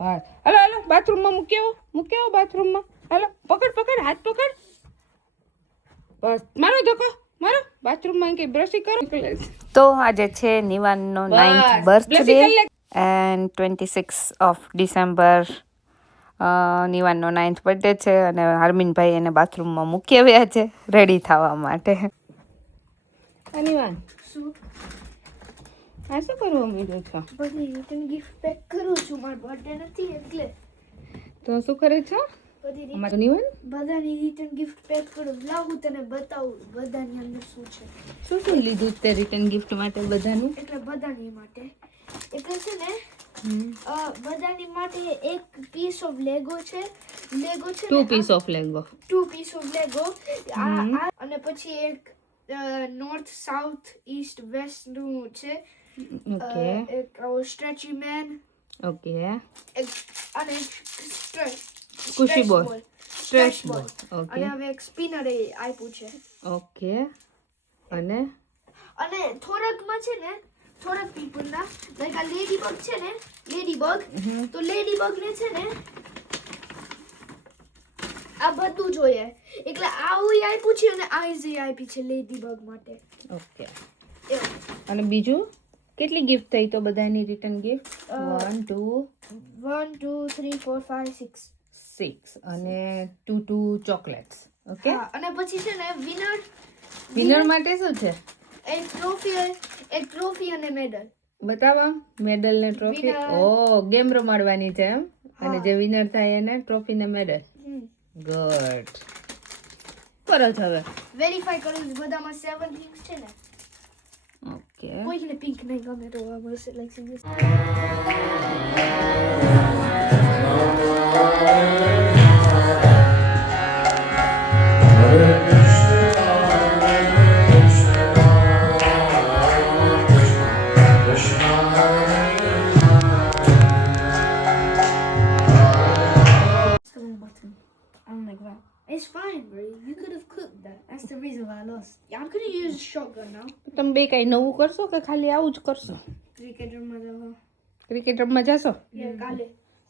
બસ હાલો હાલો બાથરૂમમાં મૂકી આવો બાથરૂમમાં. હાલો પકડ હાથ પકડ. બસ મારો ધક્કો મારો બાથરૂમમાં કે બ્રશી કરો. તો આજે છે નિવાનનો 9th birthday and 26 of December નિવાનનો 9th બર્થડે છે અને હરમીનભાઈ એને બાથરૂમમાં મૂકી આવ્યા છે રેડી થવા માટે. નિવાન શું આ શું કરવું મીડું છો? બધી રિટર્ન ગિફ્ટ પેક કરું છું. મારો બર્થડે નથી એટલે. તો શું કરે છો? અમારું નિવાન બધાની રિટર્ન ગિફ્ટ પેક કરું. લાવ હું તને બતાવું બધાની અંદર શું છે. શું લીધું તે રિટર્ન ગિફ્ટ માટે બધાનું? એટલે બધાની માટે એટલે છે ને બધાની માટે એક પીસ ઓફ લેગો છે. ટુ પીસ ઓફ લેગો અને પછી એક નોર્થ સાઉથ ઈસ્ટ વેસ્ટ નું છે. ઓકે એક સ્ટ્રેચી મેન. ઓકે અને કુશી બોલ સ્ટ્રેચ બોલ. ઓકે અને હવે એક સ્પિનર આપ્યું છે. ઓકે અને થોડાકમાં છે ને થોડાક પીપલના લાઈક આ લેડીબગ છે ને લેડીબગ તો લેડીબગ ને છે ને આ બધું જોઈએ એટલે આવું આપ્યું છે અને આ ઇઝી આપી છે લેડીબગ માટે. ઓકે અને બીજું કેટલી ગિફ્ટ થઈ તો બધાની રિટર્ન ગિફ્ટ? 1 2 3 4 5 6 અને 2 ચોકલેટ્સ. ઓકે અને પછી છે ને વિનર માટે શું છે? એક ટ્રોફી અને મેડલ. બતાવા મેડલ ને ટ્રોફી. ઓ ગેમ રમાડવાની છે એમ અને જે વિનર થાય એને ટ્રોફી ને મેડલ. ગુડ. કરો છો હવે વેરીફાઈ કરું છું બધામાં 7 થિંગ્સ છે ને. ઓકે કોઈને પિંક નહીં ગમે તો આ મળશે like serious. I'm like, wow. It's fine, bro. You could have cooked that. That's the reason why I lost. Yeah, I'm gonna use shotgun now. તમે બે કઈ નવું કરશો કે ખાલી આવું જ કરશો? Cricket રમવા જાવ. ક્રિકેટ રમવા જશો? કાલે.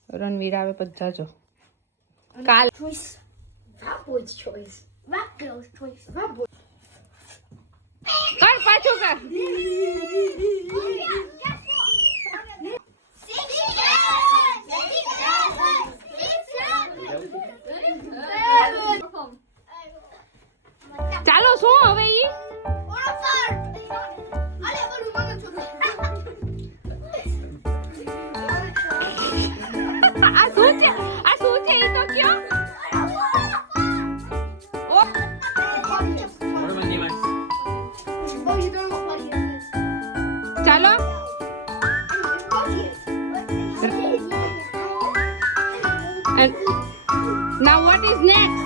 રણવીર આવે પછી જાજો. કાલ Choice. That boy's choice. That girl's choice. That boy. કર પાછું કર. ચાલો શું હવે ઈ આ શું છે ઈ તો કયો? ઓ ચાલો now what is next?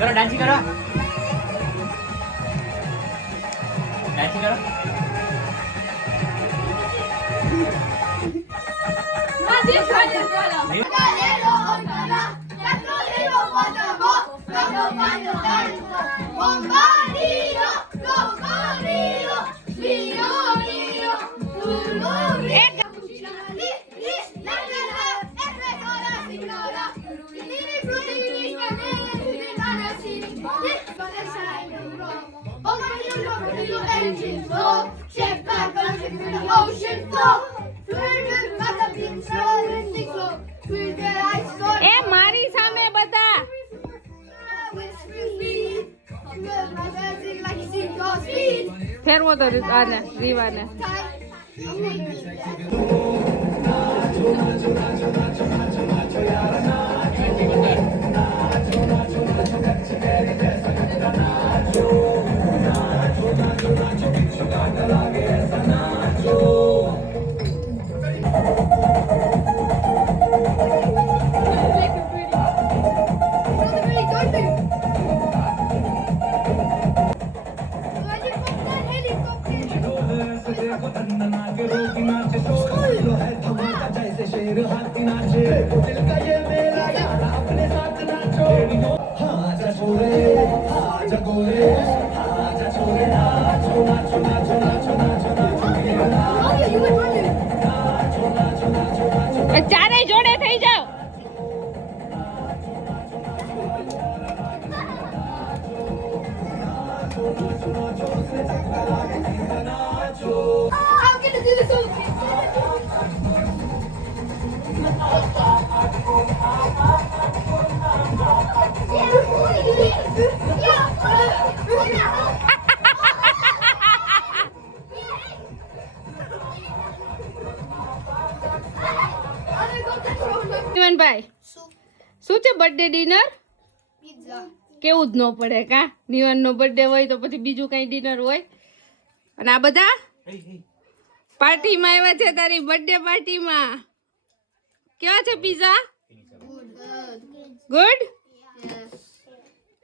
करो डांसिंग करो એ મારી સામે બધા ફેરવો તો આને રીવાને ચારેય જોડે થઈ જાવ. How can I do this all? નિવાનભાઈ શું છે બર્થડે ડિનર? Pizza. કેવું જ ન પડે કા? નિવાનનો બર્થડે હોય તો પછી બીજું કઈ ડિનર હોય. અને આ બધા પાર્ટીમાં આવ્યા છે તારી બર્થડે પાર્ટીમાં. કેવા છે પીઝા? ગુડ.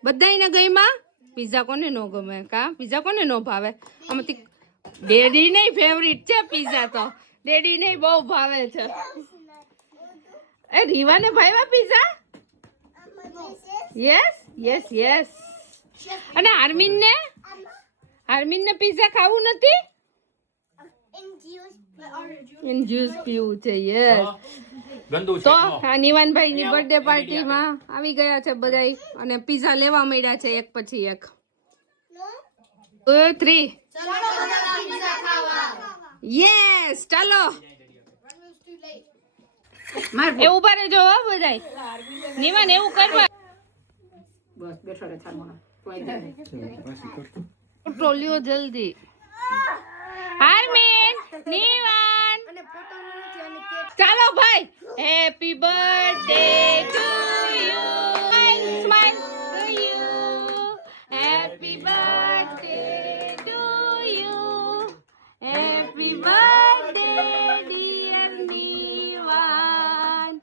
બધાયને ગઈમાં? પીઝા કોને નો ગમે કા? પીઝા કોને નો ભાવે? આમાંથી ડેડી નહીં ફેવરિટ છે પીઝા તો. ડેડી નહીં બહુ ભાવે છે. એ રીવાને ભાવ્યા પીઝા? Yes yes yes. અને આર્મિનને પીઝા ખાવું નથી? એન જ્યુસ પીવું છે. યસ. તો આ નિવાનભાઈની બર્થડે પાર્ટીમાં આવી ગયા છે બધાય અને પીઝા લેવા માંડ્યા છે એક પછી એક. 2 3 યસ ચાલો. એ ઉભા રહેજો હો બધાય. નિવાન એવું કરવા બસ બેઠો રહે થાળમાં. ટ્રોલીઓ જલ્દી. આર્મિન નિવાન ચાલો ભાઈ. Happy birthday to you. Smile to you. Happy birthday to you. Happy birthday dear Nivan.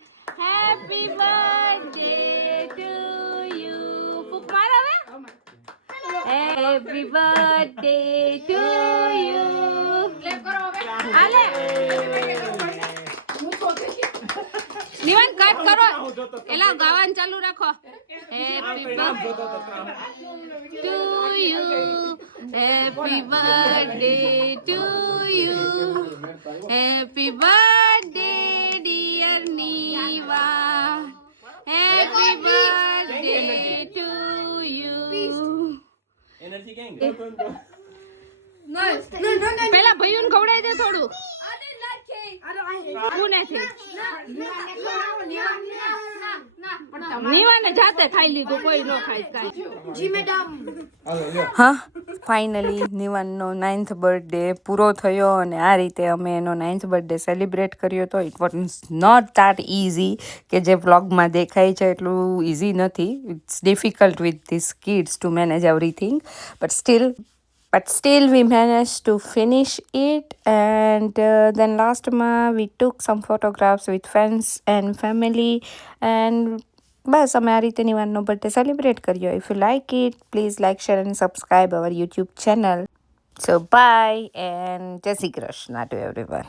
Happy birthday to you. ફૂક માર હવે. Happy birthday to you. Clap કરો હવે. આલે નિવાન કટ કરો. એલા ગાવાનું ચાલુ રાખો. Happy birthday to you. Happy birthday to you. Happy birthday dear Nivan. Happy birthday to you. પેલા ભૈયુને ખવડાવી દે થોડું. નિવાને જાતે ખાઈ લીધું. કોઈ નો ખાય કાઈ. હા, ફાઇનલી નિવાનનો 9th બર્થડે પૂરો થયો અને આ રીતે અમે એનો 9th બર્થડે સેલિબ્રેટ કર્યો હતો. It was not that easy કે જે વ્લોગમાં દેખાય છે એટલું ઇઝી નથી. It's difficult with this kids to manage everything but still we managed to finish it. And then last we took some photographs with friends and family, and બસ અમે આ રીતે નિવાનનો બર્થડે સેલિબ્રેટ કર્યો. If you like it, please like, share and subscribe our YouTube channel. So bye and જય Shri Krishna to everyone.